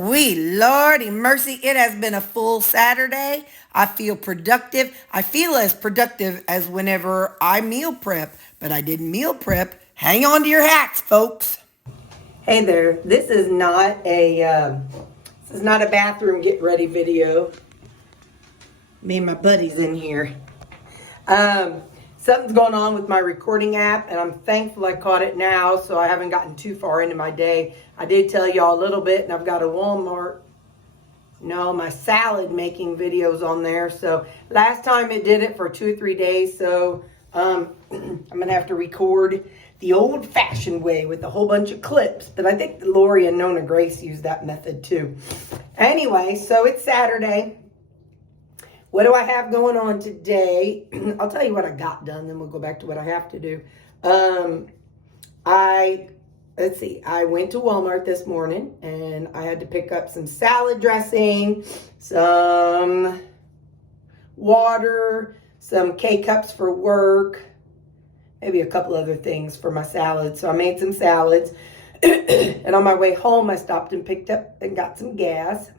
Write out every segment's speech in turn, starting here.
Woo-wee, Lordy mercy, it has been a full Saturday. I feel productive. I feel as productive as whenever I meal prep, but I didn't meal prep. Hang on to your hats, folks. Hey there, this is not a bathroom get ready video. Me and my buddies in here. Something's going on with my recording app, and I'm thankful I caught it now, so I haven't gotten too far into my day. I did tell y'all a little bit, and I've got my salad making videos on there. So last time it did it for 2 or 3 days, so I'm gonna have to record the old-fashioned way with a whole bunch of clips. But I think Lori and Nona Grace used that method too. Anyway, so it's Saturday. What do I have going on today? I'll tell you what I got done, then we'll go back to what I have to do. I went to Walmart this morning, and I had to pick up some salad dressing, some water, some K-cups for work, maybe a couple other things for my salad. So I made some salads, and on my way home, I stopped and picked up and got some gas.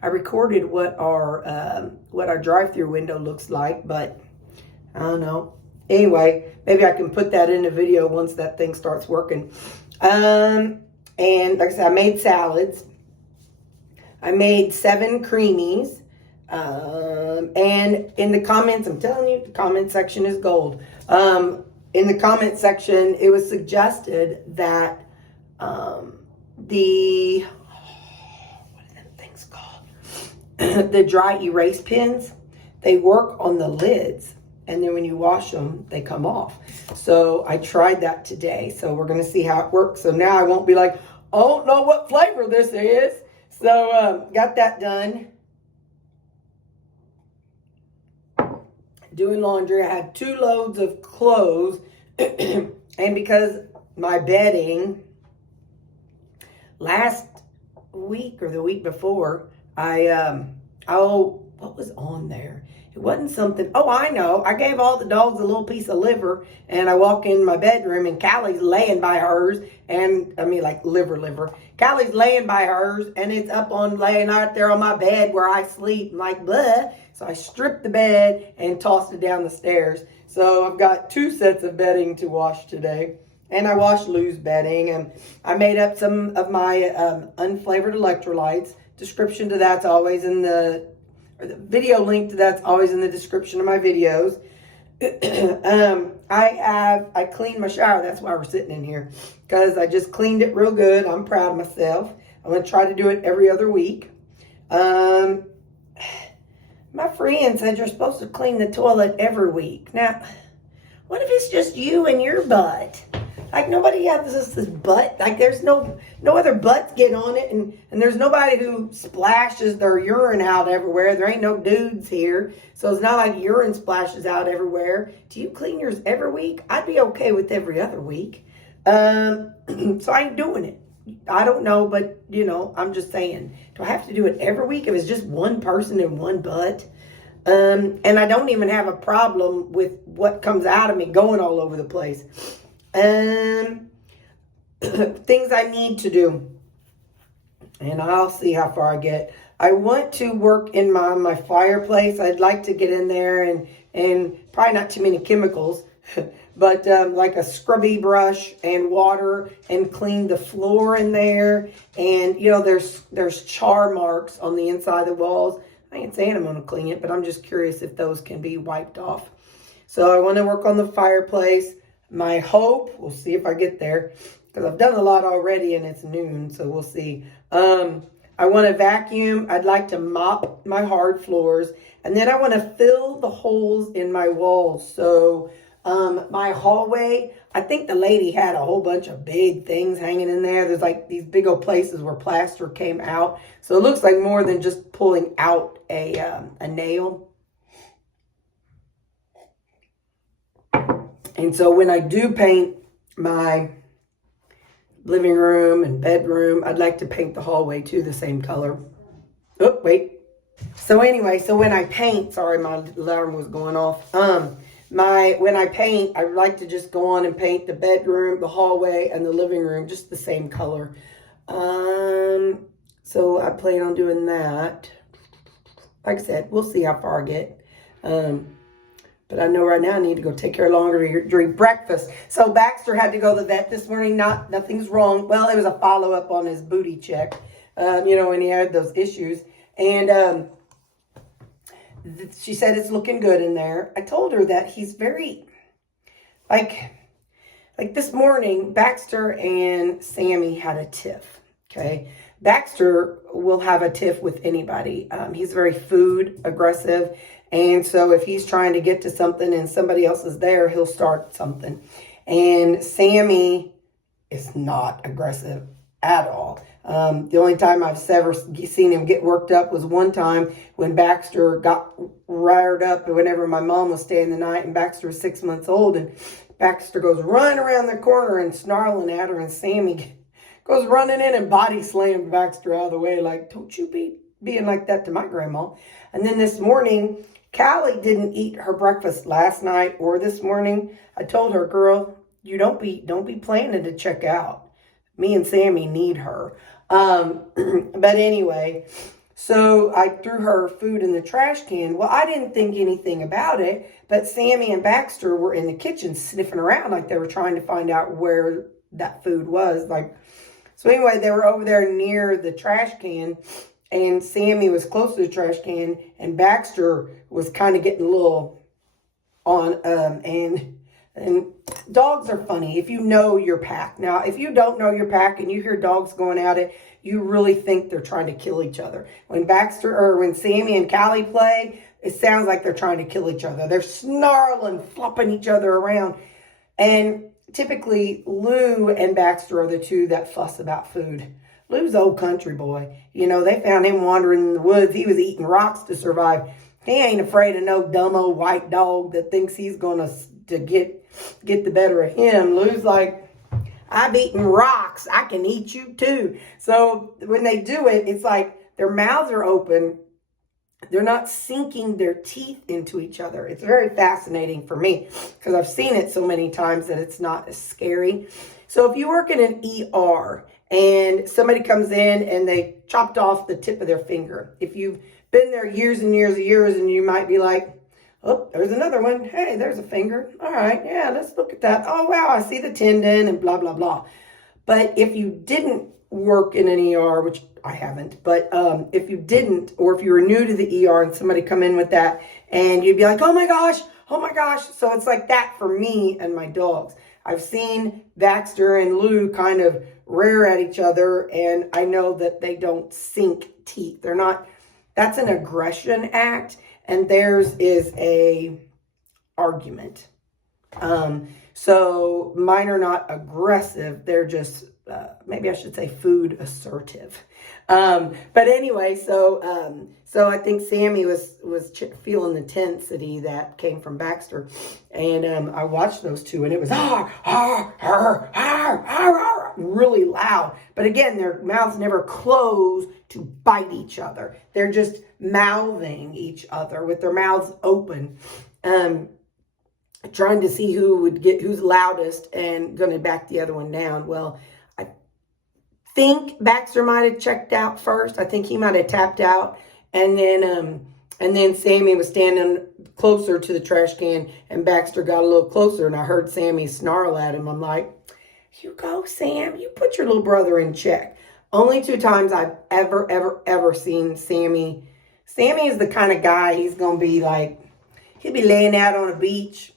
I recorded what our drive-through window looks like, but I don't know. Anyway, maybe I can put that in a video once that thing starts working. And like I said, I made salads. I made 7 creamies. And in the comments, I'm telling you, the comment section is gold. In the comment section, it was suggested that the dry erase pins, they work on the lids, and then when you wash them, they come off. So I tried that today. So we're going to see how it works. So now I won't be like, I don't know what flavor this is. So got that done. Doing laundry. I had 2 loads of clothes. And because my bedding last week or the week before, what was on there? It wasn't something, I know. I gave all the dogs a little piece of liver, and I walk in my bedroom, and Callie's laying by hers, and like liver. Callie's laying by hers, and it's laying out there on my bed where I sleep. I'm like, bleh. So I stripped the bed and tossed it down the stairs. So I've got 2 sets of bedding to wash today. And I washed Lou's bedding, and I made up some of my unflavored electrolytes. Description to that's always in the video link to that's always in the description of my videos. I cleaned my shower. That's why we're sitting in here, because I just cleaned it real good. I'm proud of myself. I'm going to try to do it every other week. My friend said you're supposed to clean the toilet every week. Now, what if it's just you and your butt? Like, nobody has this butt. Like, there's no other butts get on it, and there's nobody who splashes their urine out everywhere. There ain't no dudes here, so it's not like urine splashes out everywhere. Do you clean yours every week? I'd be okay with every other week. So I ain't doing it. I don't know, but, I'm just saying. Do I have to do it every week if it's just one person and one butt? And I don't even have a problem with what comes out of me going all over the place. Things I need to do, and I'll see how far I get. I want to work in my fireplace. I'd like to get in there and probably not too many chemicals, but like a scrubby brush and water and clean the floor in there. And there's char marks on the inside of the walls. I ain't saying I'm going to clean it, but I'm just curious if those can be wiped off. So I want to work on the fireplace. My hope, we'll see if I get there, because I've done a lot already and it's noon, so we'll see. I want to vacuum. I'd like to mop my hard floors, and then I want to fill the holes in my walls. So my hallway, I think the lady had a whole bunch of big things hanging in there. There's like these big old places where plaster came out. So it looks like more than just pulling out a nail. And so when I do paint my living room and bedroom, I'd like to paint the hallway too the same color. Oh, wait. So anyway, when I paint, sorry, my alarm was going off. When I paint, I like to just go on and paint the bedroom, the hallway, and the living room just the same color. So I plan on doing that. Like I said, we'll see how far I get. But I know right now I need to go take care of laundry during breakfast. So Baxter had to go to the vet this morning. Nothing's wrong. Well, it was a follow-up on his booty check, when he had those issues. And she said it's looking good in there. I told her that he's very, like this morning, Baxter and Sammy had a tiff, okay? Baxter will have a tiff with anybody. He's very food aggressive. And so if he's trying to get to something and somebody else is there, he'll start something. And Sammy is not aggressive at all. The only time I've ever seen him get worked up was one time when Baxter got riled up whenever my mom was staying the night, and Baxter was 6 months old, and Baxter goes running around the corner and snarling at her, and Sammy goes running in and body slammed Baxter out of the way, like, don't you be being like that to my grandma. And then this morning, Callie didn't eat her breakfast last night or this morning. I told her, girl, you don't be planning to check out. Me and Sammy need her. But anyway, so I threw her food in the trash can. Well, I didn't think anything about it, but Sammy and Baxter were in the kitchen sniffing around like they were trying to find out where that food was. So anyway, they were over there near the trash can, and Sammy was close to the trash can, and Baxter was kind of getting a little on, and dogs are funny if you know your pack. Now, if you don't know your pack and you hear dogs going at it, you really think they're trying to kill each other. When Sammy and Callie play, it sounds like they're trying to kill each other. They're snarling, flopping each other around. And typically, Lou and Baxter are the two that fuss about food. Lou's old country boy. They found him wandering in the woods. He was eating rocks to survive. He ain't afraid of no dumb old white dog that thinks he's going to get the better of him. Lou's like, I've eaten rocks. I can eat you too. So when they do it, it's like their mouths are open. They're not sinking their teeth into each other. It's very fascinating for me because I've seen it so many times that it's not as scary. So if you work in an ER and somebody comes in and they chopped off the tip of their finger, if you've been there years and years and years, and you might be like, oh, there's another one. Hey, there's a finger. All right, yeah, let's look at that. Oh, wow, I see the tendon and blah, blah, blah. But if you didn't work in an ER, which I haven't, but if you didn't, or if you were new to the ER and somebody come in with that, and you'd be like, oh my gosh. So it's like that for me and my dogs. I've seen Baxter and Lou kind of rear at each other, and I know that they don't sink teeth. They're not, that's an aggression act, and theirs is a argument. So mine are not aggressive. They're just, maybe I should say food assertive. But anyway, so I think Sammy was feeling the intensity that came from Baxter. And I watched those two, and it was really loud. But again, their mouths never close to bite each other. They're just mouthing each other with their mouths open, trying to see who's loudest and going to back the other one down. Well, I think Baxter might have checked out first. I think he might have tapped out, and then Sammy was standing closer to the trash can, and Baxter got a little closer, and I heard Sammy snarl at him. I'm like, you go, Sam. You put your little brother in check. Only 2 times I've ever seen Sammy. Sammy is the kind of guy, he's going to be like, he'll be laying out on a beach,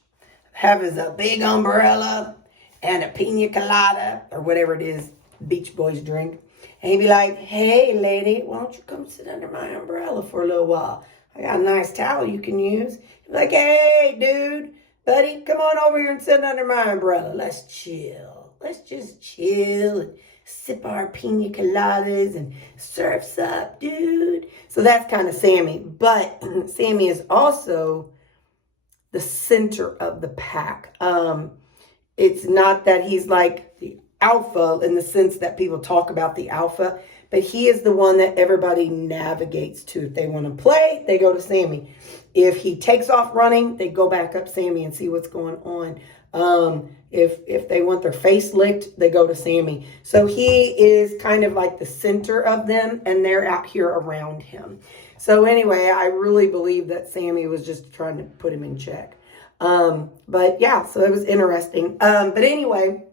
have his big umbrella and a pina colada or whatever it is Beach Boys drink. And he'd be like, hey, lady, why don't you come sit under my umbrella for a little while? I got a nice towel you can use. He'd be like, hey, dude, buddy, come on over here and sit under my umbrella. Let's chill. Let's just chill and sip our pina coladas and surf's up, dude. So that's kind of Sammy. But Sammy is also the center of the pack. It's not that he's like the alpha in the sense that people talk about the alpha, but he is the one that everybody navigates to. If they want to play, they go to Sammy. If he takes off running, they go back up Sammy and see what's going on. If they want their face licked, they go to Sammy. So he is kind of like the center of them, and they're out here around him. So anyway, I really believe that Sammy was just trying to put him in check. But yeah, so it was interesting. But anyway,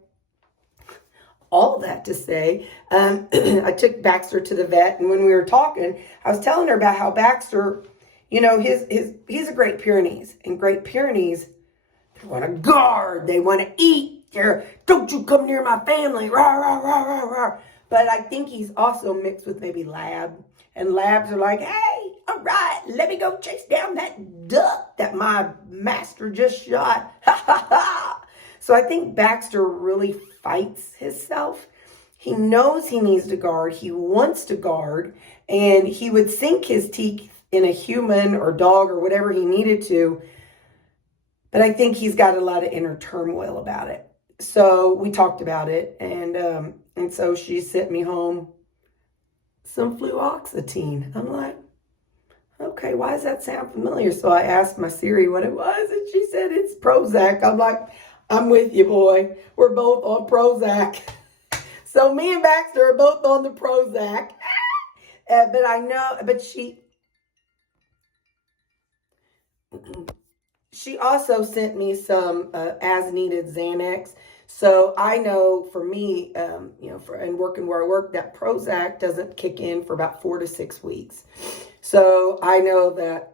all that to say, I took Baxter to the vet, and when we were talking, I was telling her about how Baxter, you know, he's a Great Pyrenees, and Great Pyrenees, they want to guard, they want to eat. Don't you come near my family, rah, rah, rah, rah, rah. But I think he's also mixed with maybe lab, and labs are like, hey, all right, let me go chase down that duck that my master just shot. Ha ha ha. So I think Baxter really fights himself. He knows he needs to guard. He wants to guard. And he would sink his teeth in a human or dog or whatever he needed to. But I think he's got a lot of inner turmoil about it. So we talked about it. And so she sent me home some fluoxetine. I'm like, okay, why does that sound familiar? So I asked my Siri what it was. And she said, it's Prozac. I'm like, I'm with you, boy. We're both on Prozac. So me and Baxter are both on the Prozac. But I know, but she also sent me some as needed Xanax. So I know for me, you know, and working where I work, that Prozac doesn't kick in for about 4 to 6 weeks. So I know that,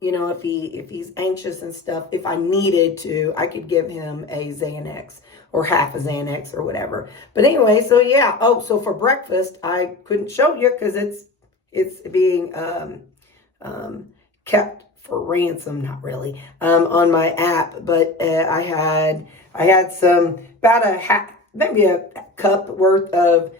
you know, if he's anxious and stuff, if I needed to, I could give him a Xanax or half a Xanax or whatever. But anyway, so yeah. Oh, so for breakfast, I couldn't show you because it's being kept for ransom, not really, on my app. But I had some, about maybe a cup worth of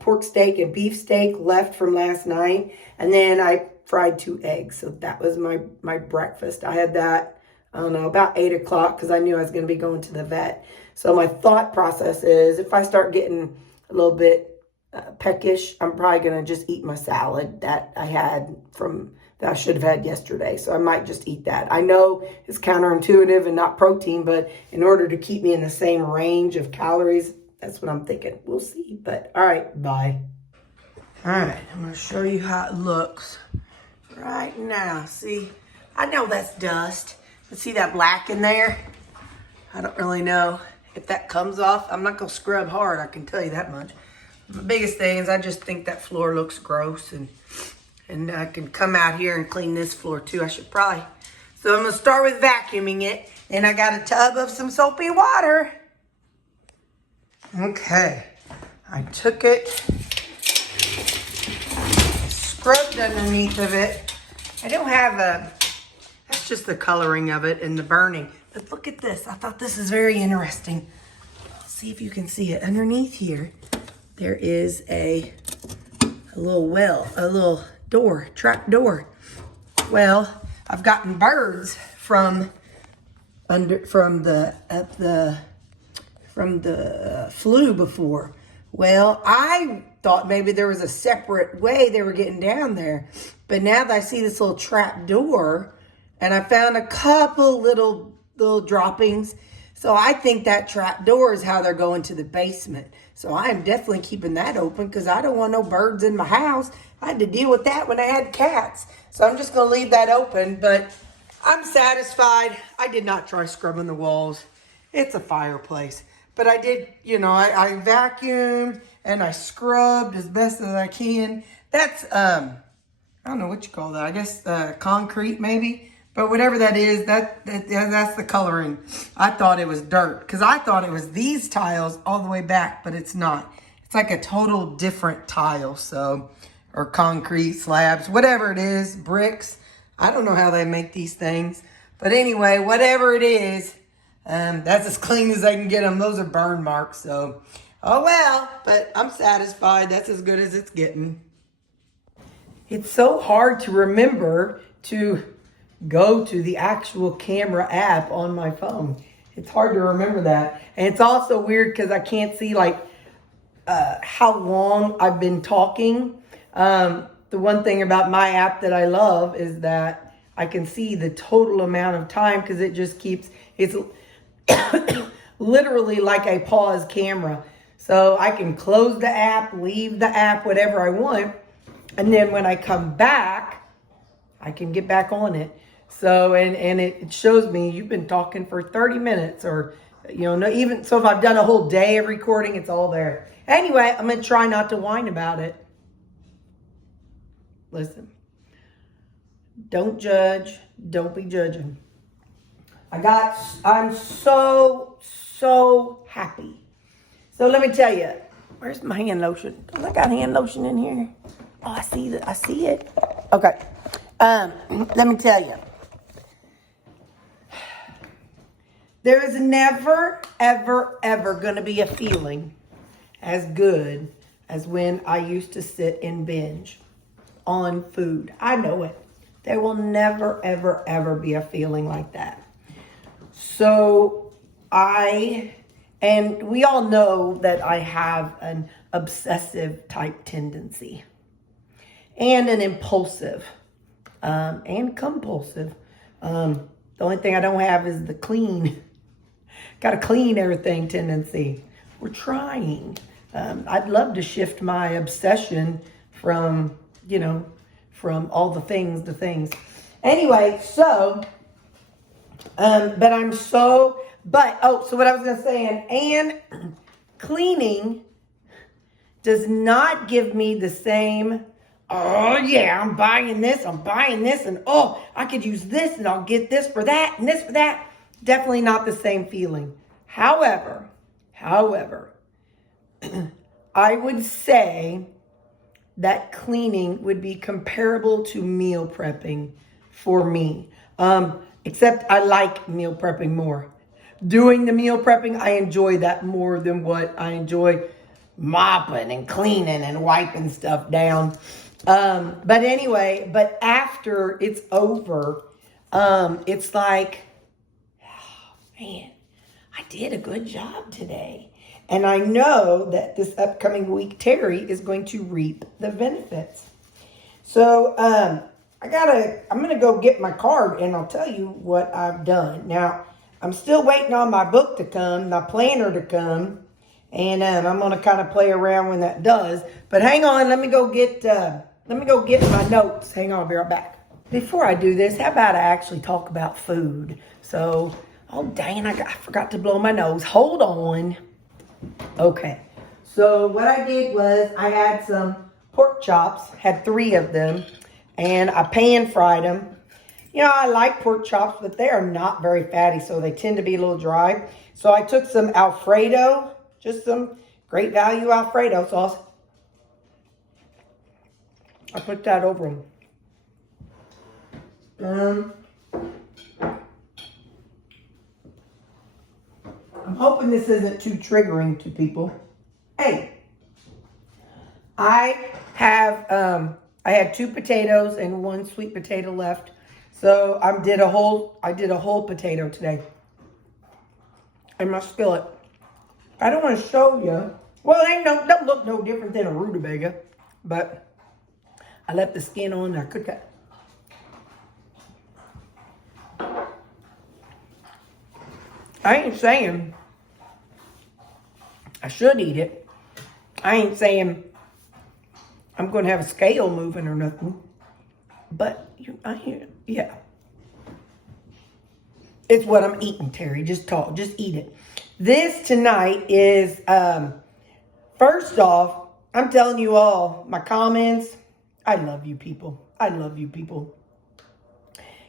pork steak and beef steak left from last night. And then I fried 2 eggs. So that was my breakfast. I had that, I don't know, about 8 o'clock because I knew I was going to be going to the vet. So my thought process is if I start getting a little bit peckish, I'm probably going to just eat my salad that I had that I should have had yesterday. So I might just eat that. I know it's counterintuitive and not protein, but in order to keep me in the same range of calories, that's what I'm thinking. We'll see. But all right, bye. All right, I'm going to show you how it looks right now. See, I know that's dust, but see that black in there? I don't really know if that comes off. I'm not going to scrub hard, I can tell you that much. The biggest thing is I just think that floor looks gross, and I can come out here and clean this floor too. I should probably. So I'm going to start with vacuuming it. Then I got a tub of some soapy water. Okay, I took it, scrubbed underneath of it. I don't have that's just the coloring of it and the burning. But look at this. I thought this is very interesting. Let's see if you can see it. Underneath here, there is a little well, a little door, trap door. Well, I've gotten birds from the flue before. Well, I thought maybe there was a separate way they were getting down there. But now that I see this little trap door, and I found a couple little droppings. So I think that trap door is how they're going to the basement. So I am definitely keeping that open because I don't want no birds in my house. I had to deal with that when I had cats. So I'm just going to leave that open. But I'm satisfied. I did not try scrubbing the walls. It's a fireplace. But I did, you know, I vacuumed and I scrubbed as best as I can. That's, I don't know what you call that. I guess concrete maybe. But whatever that is, that's the coloring. I thought it was dirt because I thought it was these tiles all the way back, but it's not. It's like a total different tile. So, or concrete slabs, whatever it is, bricks. I don't know how they make these things. But anyway, whatever it is, that's as clean as I can get them. Those are burn marks. So, oh well, but I'm satisfied. That's as good as it's getting. It's so hard to remember to go to the actual camera app on my phone. It's hard to remember that. And it's also weird because I can't see like how long I've been talking. The one thing about my app that I love is that I can see the total amount of time because it just keeps, literally like a pause camera. So I can close the app, leave the app, whatever I want. And then when I come back, I can get back on it. So, and it shows me you've been talking for 30 minutes or, you know, no, even, so if I've done a whole day of recording, it's all there. Anyway, I'm going to try not to whine about it. Listen, don't judge. Don't be judging. I'm so happy. So let me tell you, where's my hand lotion? Don't I got hand lotion in here? Oh, I see it. I see it. Okay. Let me tell you. There is never, ever going to be a feeling as good as when I used to sit and binge on food. I know it. There will never, ever be a feeling like that. So and we all know that I have an obsessive type tendency and an impulsive and compulsive. The only thing I don't have is the clean. Got to clean everything tendency. We're trying. I'd love to shift my obsession from, you know, from all the things to things. Anyway, so, so what I was going to say, and cleaning does not give me the same, oh yeah, I'm buying this, and oh, I could use this, and I'll get this for that, and this for that. Definitely not the same feeling. However, I would say that cleaning would be comparable to meal prepping for me. Except I like meal prepping more. Doing the meal prepping, I enjoy that more than what I enjoy mopping and cleaning and wiping stuff down. But anyway, but after it's over, it's like, oh, man, I did a good job today. And I know that this upcoming week, Terri is going to reap the benefits. So, I'm going to go get my card and I'll tell you what I've done. Now, I'm still waiting on my book to come, my planner to come. And I'm going to kind of play around when that does. But hang on, let me go get my notes. Hang on, I'll be right back. Before I do this, how about I actually talk about food? So, oh dang, I forgot to blow my nose. Hold on. Okay, so what I did was I had some pork chops, had 3 of them, and I pan fried them. You know, I like pork chops, but they are not very fatty, so they tend to be a little dry. So I took some Alfredo, just some great value Alfredo sauce. I put that over them. I'm hoping this isn't too triggering to people. Hey, I had 2 potatoes and 1 sweet potato left. So I did a whole potato today in my skillet. I don't want to show you. Well, it don't look no different than a rutabaga, but I left the skin on and I cooked that. I ain't saying I should eat it. I ain't saying I'm going to have a scale moving or nothing. But, yeah. It's what I'm eating, Terri. Just eat it. This tonight is, first off, I'm telling you all, my comments, I love you people. I love you people.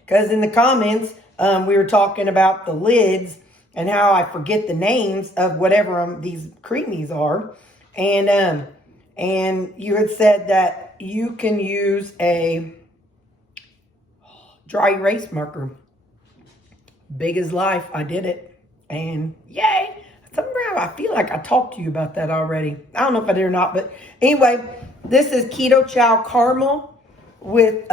Because in the comments, we were talking about the lids and how I forget the names of whatever these creamies are. And you had said that you can use a dry erase marker. Big as life. I did it. And yay. Somehow I feel like I talked to you about that already. I don't know if I did or not. But anyway, this is Keto Chow Caramel with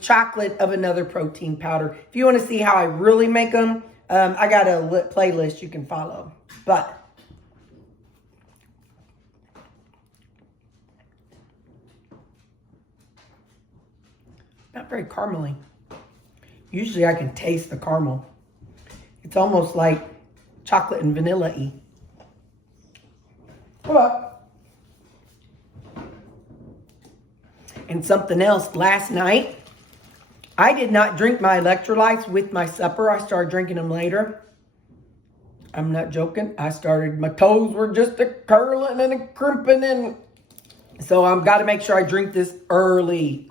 chocolate of another protein powder. If you want to see how I really make them, I got a playlist you can follow. But not very caramely. Usually I can taste the caramel. It's almost like chocolate and vanilla-y. What? And something else, last night, I did not drink my electrolytes with my supper. I started drinking them later. I'm not joking. My toes were just a curling and a crimping, and so I've got to make sure I drink this early.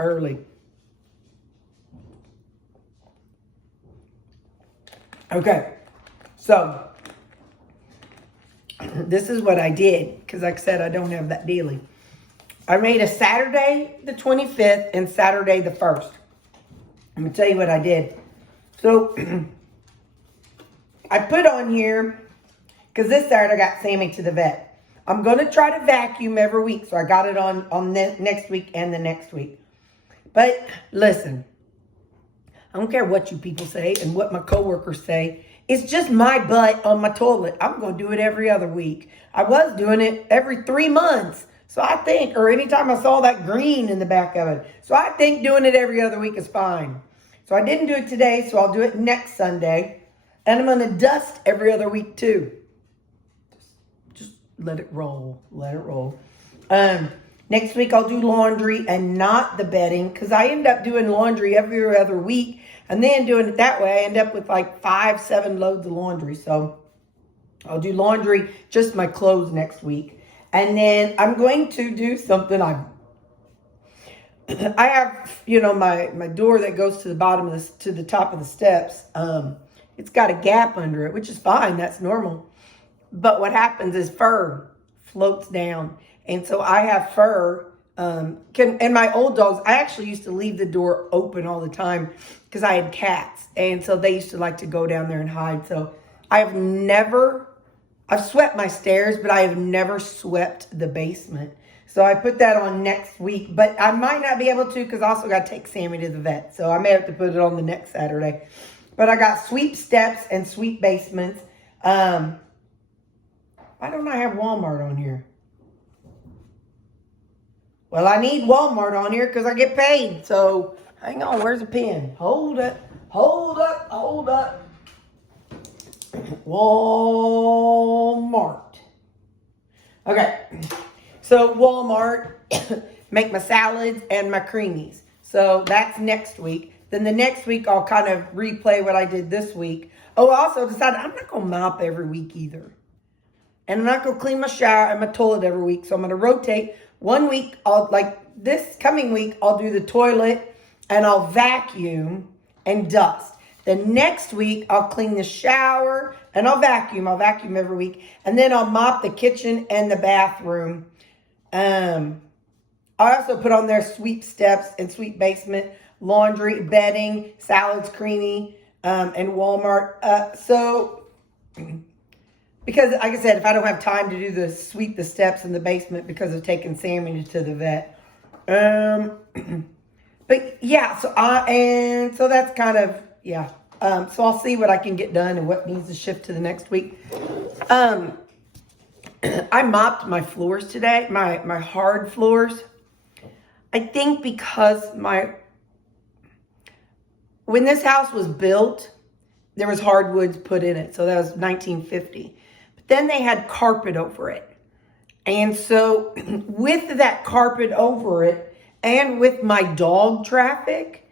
Okay, so this is what I did, because like I said, I don't have that daily. I made a Saturday the 25th and Saturday the 1st. I'm going to tell you what I did. So, I put on here, because this Saturday I got Sammy to the vet. I'm going to try to vacuum every week, so I got it on next week and the next week. But, listen, I don't care what you people say and what my coworkers say. It's just my butt on my toilet. I'm going to do it every other week. I was doing it every 3 months. So I think, or anytime I saw that green in the back of it. So I think doing it every other week is fine. So I didn't do it today, so I'll do it next Sunday. And I'm going to dust every other week too. Just let it roll. Let it roll. Next week I'll do laundry and not the bedding, because I end up doing laundry every other week. And then doing it that way, I end up with like 5-7 loads of laundry. So I'll do laundry, just my clothes next week. And then I'm going to do something I have, you know, my door that goes to the bottom of to the top of the steps. It's got a gap under it, which is fine. That's normal. But what happens is fur floats down. And so I have fur. And my old dogs, I actually used to leave the door open all the time because I had cats. And so they used to like to go down there and hide. So I've swept my stairs, but I have never swept the basement. So I put that on next week, but I might not be able to, because I also got to take Sammy to the vet. So I may have to put it on the next Saturday. But I got sweep steps and sweep basements. Why don't I have Walmart on here? Well, I need Walmart on here because I get paid. So hang on, where's the pen? Hold up. Walmart. Okay. So Walmart, make my salads and my creamies. So that's next week. Then the next week, I'll kind of replay what I did this week. Oh, I also decided I'm not going to mop every week either. And I'm not going to clean my shower and my toilet every week. So I'm going to rotate. 1 week, this coming week, I'll do the toilet and I'll vacuum and dust. The next week, I'll clean the shower and I'll vacuum. I'll vacuum every week. And then I'll mop the kitchen and the bathroom. I also put on there sweep steps and sweep basement, laundry, bedding, salads, creamy, and Walmart. Because like I said, if I don't have time to do the sweep the steps in the basement because of taking Sammy to the vet. But yeah, so that's kind of, yeah. So I'll see what I can get done and what needs to shift to the next week. I mopped my floors today, my hard floors. I think because when this house was built, there was hardwoods put in it. So that was 1950. But then they had carpet over it. And so with that carpet over it and with my dog traffic,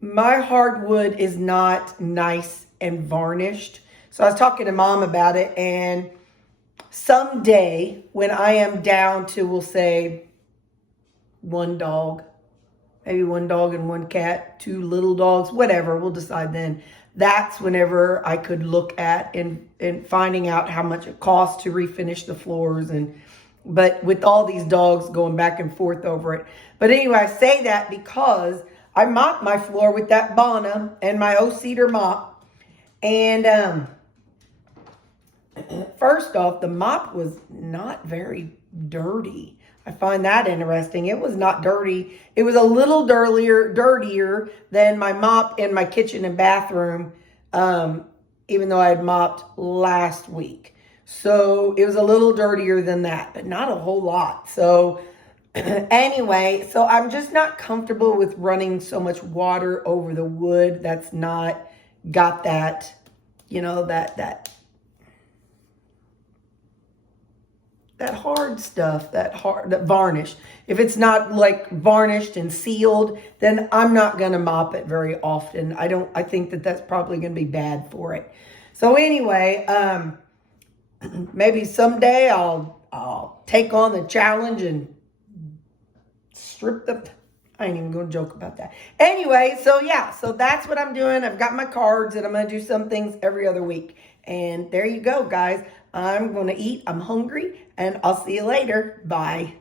my hardwood is not nice and varnished. So I was talking to Mom about it, and someday when I am down to, we'll say, 1 dog, maybe 1 dog and 1 cat, 2 little dogs, whatever, we'll decide then. That's whenever I could look at and finding out how much it costs to refinish the floors. But with all these dogs going back and forth over it. But anyway, I say that because I mopped my floor with that Bonham and my O-Cedar mop. And first off, the mop was not very dirty. I find that interesting. It was not dirty. It was a little dirtier than my mop in my kitchen and bathroom, even though I had mopped last week. So it was a little dirtier than that, but not a whole lot. So anyway, so I'm just not comfortable with running so much water over the wood. That's not got that, you know, that hard stuff, that varnish. If it's not like varnished and sealed, then I'm not going to mop it very often. I think that that's probably going to be bad for it. So anyway, maybe someday I'll take on the challenge and strip I ain't even going to joke about that. Anyway, so yeah, so that's what I'm doing. I've got my cards and I'm going to do some things every other week. And there you go, guys. I'm going to eat. I'm hungry and I'll see you later. Bye.